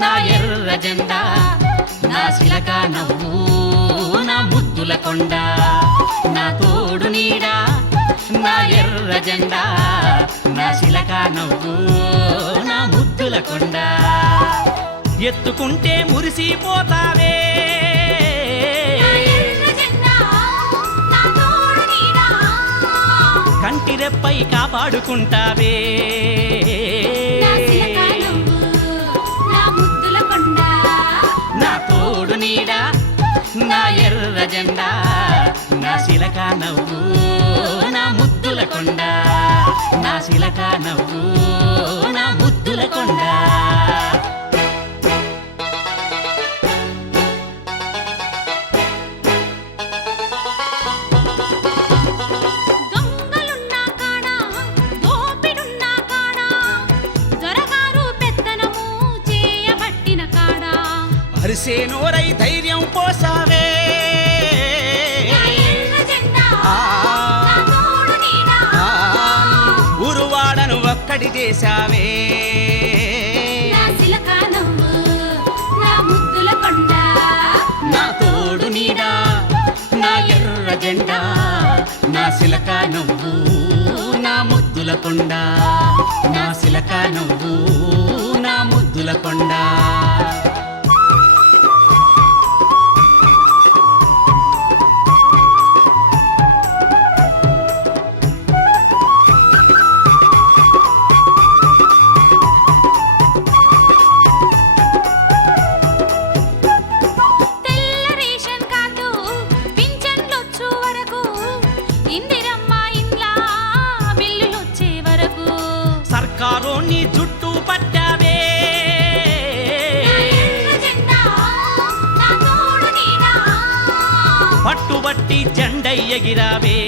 నా ఎర్ర జెండా నా శిలక నవ్వు నా ముద్దుల కొండ నా తోడు నీడా నా ఎర్ర జెండా నా శిలక నవ్వు నా ముద్దుల కొండ ఎత్తుకుంటే మురిసిపోతావే కంటిరెప్పై కాపాడుకుంటావే నా తోడు నీడా నా ఎర్ర జెండా నా శిలక నవ్వు నా ముద్దుల కొండ నా శిలక నవ్వు నా ముద్దుల కొండ అరిసేనోరై ధైర్యం పోసావే ఉరువాడను ఒక్కడి చేశావే నా తోడు నీడా నా ఎర్ర జెండా నా శిలక నువ్వు నా ముద్దుల కొండ నా శిలక నువ్వు నా ముద్దుల కొండ నీ చుట్టూ పట్టావే పట్టుబట్టి జెండై ఎగిరావే